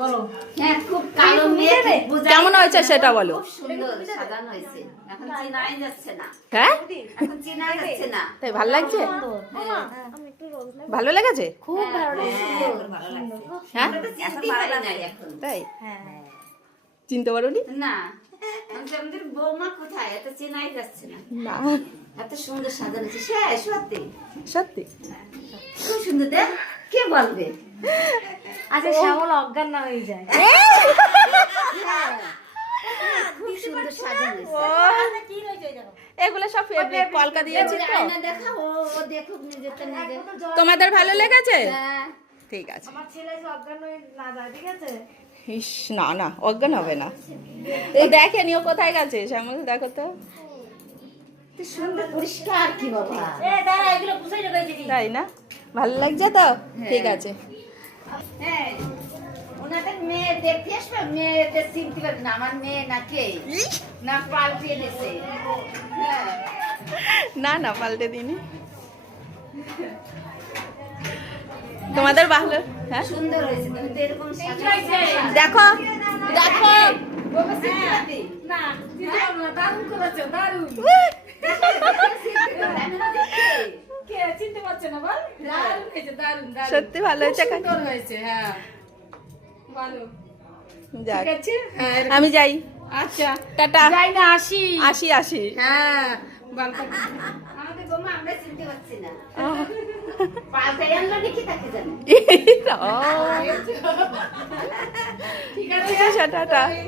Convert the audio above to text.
বলো। হ্যাঁ, খুব কালো মেয়ে, কেমন হয়েছে সেটা বলো। খুব সুন্দর সাজানো হয়েছে। এখন চেনাই যাচ্ছে না, হ্যাঁ এখন চেনা যাচ্ছে না। তাই ভালো লাগছে, হ্যাঁ, ভালো লেগেছে খুব ভালো লাগছে। হ্যাঁ, ভালো লাগছে। হ্যাঁ আমরা তো চিনতেই পারি নাই এখন। তাই হ্যাঁ চিনতে পারোনি না, আমাদের বৌমা কোথায়, এত চেনাই যাচ্ছে না। না এত সুন্দর সাজানো হয়েছে, সত্যি সত্যি খুব সুন্দর। দেখ, কে বলবে? আচ্ছা, শ্যামল অজ্ঞান না হয়ে যায়। খুব সুন্দর সাজানো হয়েছে। এগুলো সব ফেভারিট কলকা দিয়েছি তো। আয়না দেখা, ও ও দেখুক নিজেরটা নিজে। তোমাদের ভালো লেগেছে? হ্যাঁ, ঠিক আছে। আমার ছেলে যে অজ্ঞান হয়ে না যায়, ঠিক আছে? ইস না না অজ্ঞান হবে না। ও দেখেনি ও কোথায় গেছে, শ্যামল দেখো তো। কি সুন্দর পরিষ্কার, কি বাবা। দাঁড়া, এগুলো পুষাই রেখেছি। তাই না, ভালো লাগছে তো? ঠিক আছে। হ্যাঁ, ওনাদের মেয়ে দেখতে আসবে, মেয়েতে চিনতে পারবে না আমার মেয়ে না কে, না পাল্টে এনেছে। হ্যাঁ, না না পাল্টে দিনি। তোমাদের ভালো? হ্যাঁ সুন্দর হয়েছে। তুমি তো এরকম সাজাইছো। দেখো দেখো বাবা, চিনতে পারবি? না, চিনতে পারবো না, দারুণ করেছো, দারুণ। কে চিনতে পারছে না বল? দারুণ হয়েছে, দারুণ, দারুণ। সত্যি ভালো হয়েছে। খুব সুন্দর হয়েছে, হ্যাঁ। ভালো। যাক, ঠিক আছে? হ্যাঁ, এরকম। আমি যাই, আচ্ছা, টাটা। যাই না, আসি। আসি আসি। হ্যাঁ, ভালো থাকো। আমাদের বৌমা আমরা চিনতে পারছি না। পাল্টে আনলো দেখি তাকে জানে। ও, ঠিক ঠিক আছে, টাটা। আছে।